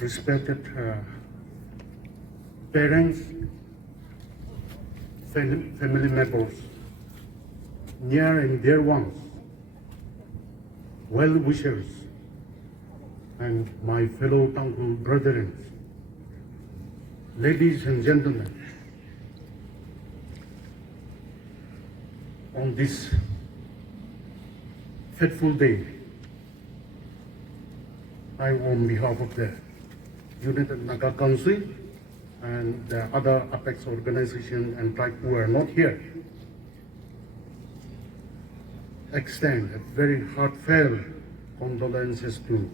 respected parents, family members, near and dear ones, well-wishers, and my fellow Tangku brethren, ladies and gentlemen, on this fateful day, I, on behalf of the United Naga Council and the other Apex organizations and tribes who are not here, extend a very heartfelt condolences to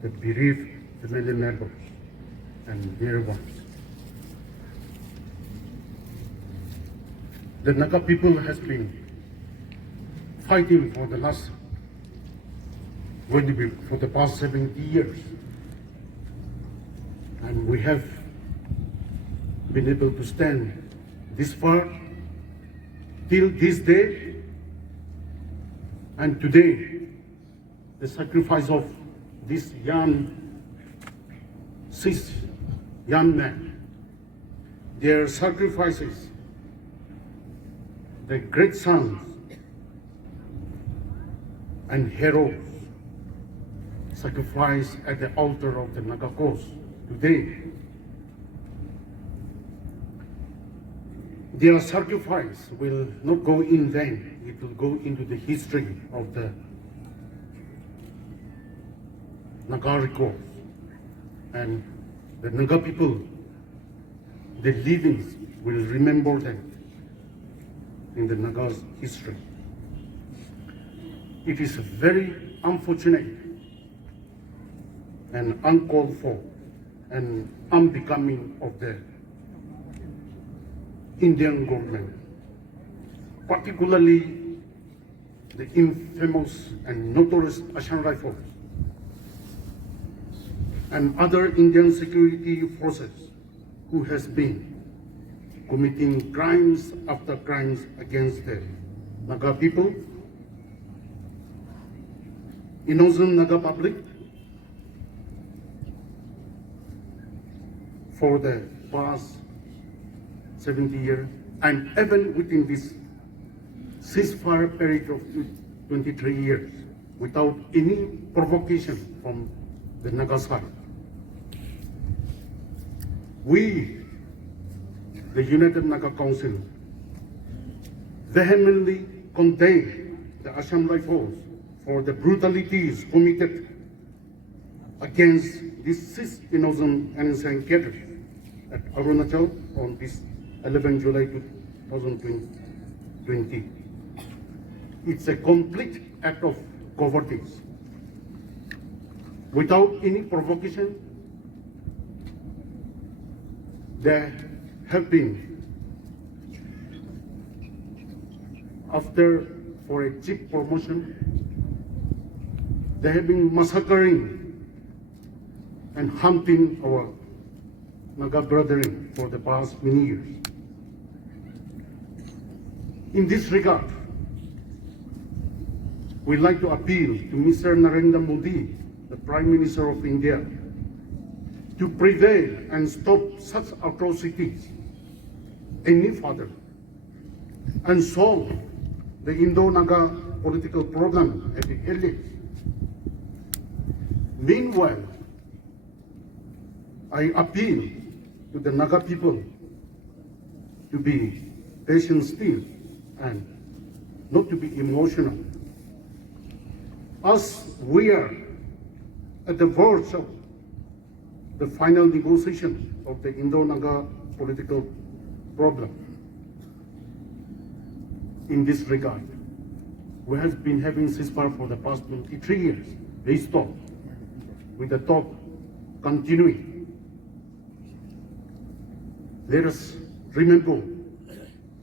the bereaved family members and dear ones. The Naga people has been fighting for the past 70 years, and we have been able to stand this far till this day. And today, the sacrifice of this young men, their sacrifices, the great sons and heroes sacrificed at the altar of the Naga cause today. Their sacrifice will not go in vain. It will go into the history of the Naga records. And the Naga people, the livings, will remember them in the Naga's history. It is very unfortunate and uncalled for and unbecoming of the Indian government, particularly the infamous and notorious Assam Rifles and other Indian security forces who has been committing crimes after crimes against the Naga people, innocent Naga public, for the past 70 years, and even within this ceasefire period of 23 years, without any provocation from the Naga side. We, the United Naga Council, vehemently condemn the Assam Rifles for the brutalities committed against these 6 innocent NSCN cadres at Arunachal on this 11 July 2020. It's a complete act of cowardice. Without any provocation, there have been, after for a cheap promotion, they have been massacring and hunting our Naga brethren for the past many years. In this regard, we'd like to appeal to Mr. Narendra Modi, the Prime Minister of India, to prevail and stop such atrocities any further and solve the Indo-Naga political problem at the earliest. Meanwhile, I appeal to the Naga people to be patient still and not to be emotional. As we are at the verge of the final negotiation of the Indo-Naga political problem. In this regard, we have been having ceasefire for the past 23 years. They stopped, with the talk continuing. Let us remember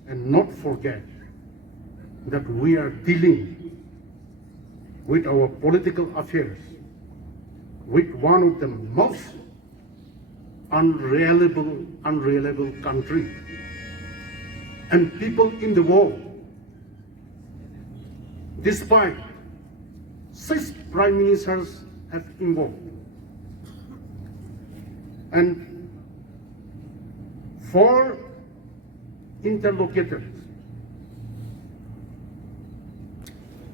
and not forget that we are dealing with our political affairs with one of the most unreliable country and people in the world. Despite 6 prime ministers have involved, and 4 interlocutors.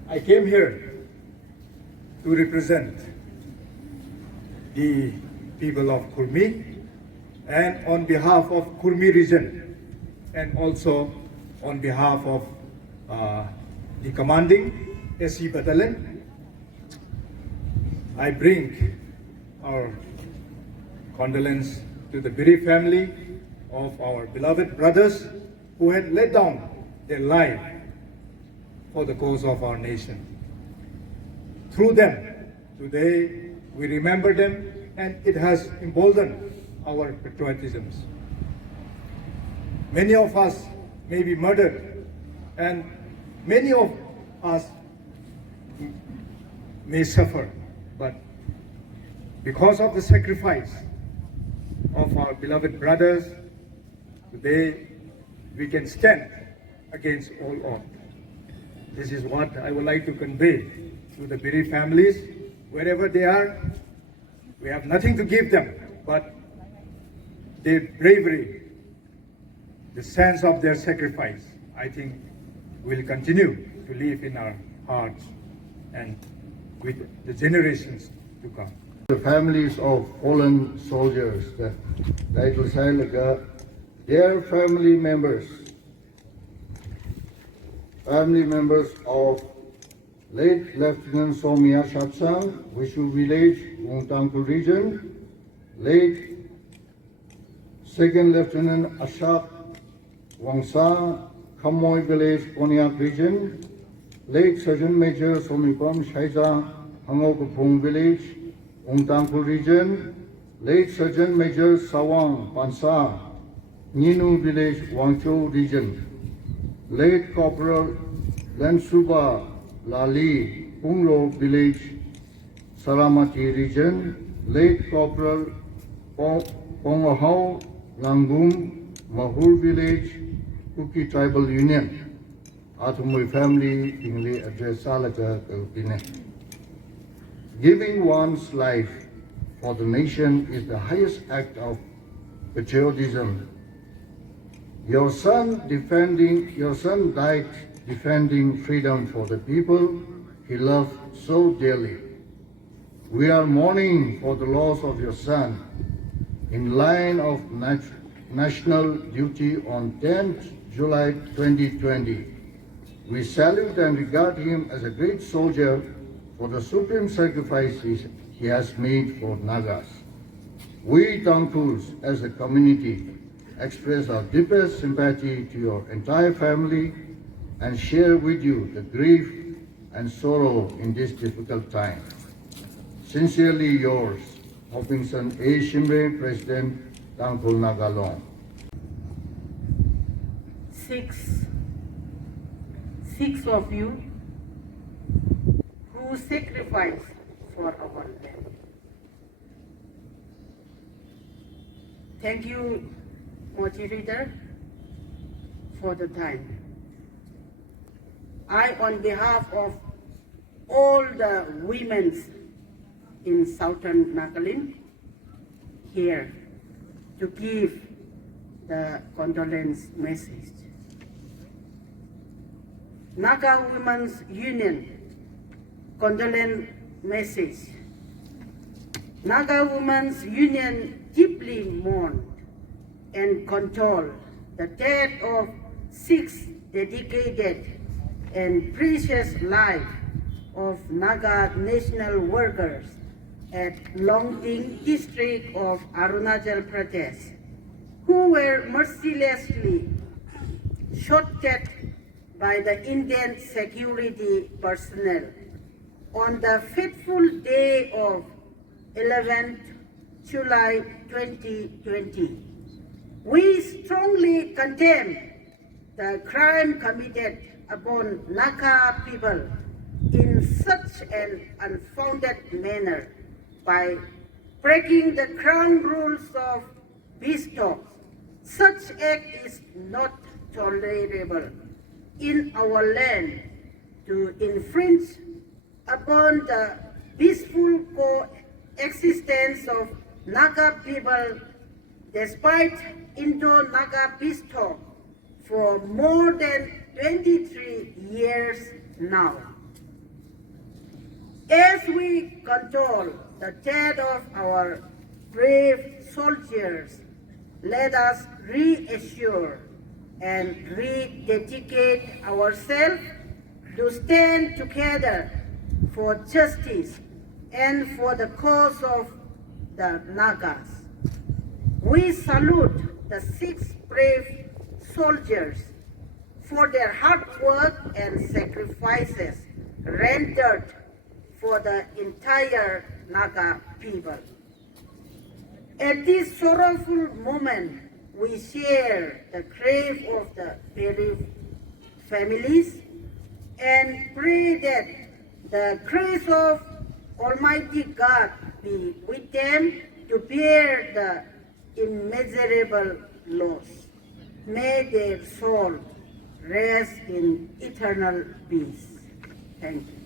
I came here to represent the people of Kurmi and on behalf of Kurmi region and also on behalf of the commanding SC battalion. I bring our condolence to the Biri family of our beloved brothers who had laid down their life for the cause of our nation. Through them, today we remember them, and it has emboldened our patriotism. Many of us may be murdered, and many of us may suffer, but because of the sacrifice of our beloved brothers, today we can stand against all odds. This is what I would like to convey to the Biri families, wherever they are. We have nothing to give them, but their bravery, the sense of their sacrifice, I think will continue to live in our hearts and with the generations to come. The families of fallen soldiers, their family members of late Lieutenant Somia Shatsang, Wishu Village, Wongtangkul region, late Second Lieutenant Ashok Wangsa, Khamoy Village, Pontiac region, late Sergeant Major Somipam Shaiza, Hangokapung Village, Wongtangkul region, late Sergeant Major Sawang Pansa, Ninu Village, Wangchou region, late Corporal Lansuba Lali, Punglo Village, Saramati region, late Corporal Pongahau Langum, Mahur Village, Kuki Tribal Union, Atumui family, Ingli address Salaka Kalpine. Giving one's life for the nation is the highest act of patriotism. Your son died defending freedom for the people he loved so dearly. We are mourning for the loss of your son. In line of national duty on 10th July 2020, we salute and regard him as a great soldier for the supreme sacrifices he has made for Nagas. We Tangkuls as a community express our deepest sympathy to your entire family and share with you the grief and sorrow in this difficult time. Sincerely yours, Hopkinson A. Shimre, President, Tangkul Nagalong. Six of you who sacrificed for our land. Thank you, moderator, for the time. I, on behalf of all the women in southern Nagaland, here to give the condolence message. Naga Women's Union condolence message. Naga Women's Union deeply mourned and condole the death of 6 dedicated and precious lives of Naga national workers at Longting district of Arunachal Pradesh, who were mercilessly shot dead by the Indian security personnel on the fateful day of 11th July 2020. We strongly condemn the crime committed upon Naga people in such an unfounded manner by breaking the crown rules of peace talks. Such act is not tolerable in our land to infringe upon the peaceful coexistence of Naga people, despite indo-Naga peace talk for more than 23 years now. As we condole the death of our brave soldiers, let us reassure and rededicate ourselves to stand together for justice and for the cause of the Nagas. We salute the 6 brave soldiers for their hard work and sacrifices rendered for the entire Naga people. At this sorrowful moment, we share the grief of the bereaved families and pray that the grace of Almighty God be with them to bear the immeasurable loss. May their soul rest in eternal peace. Thank you.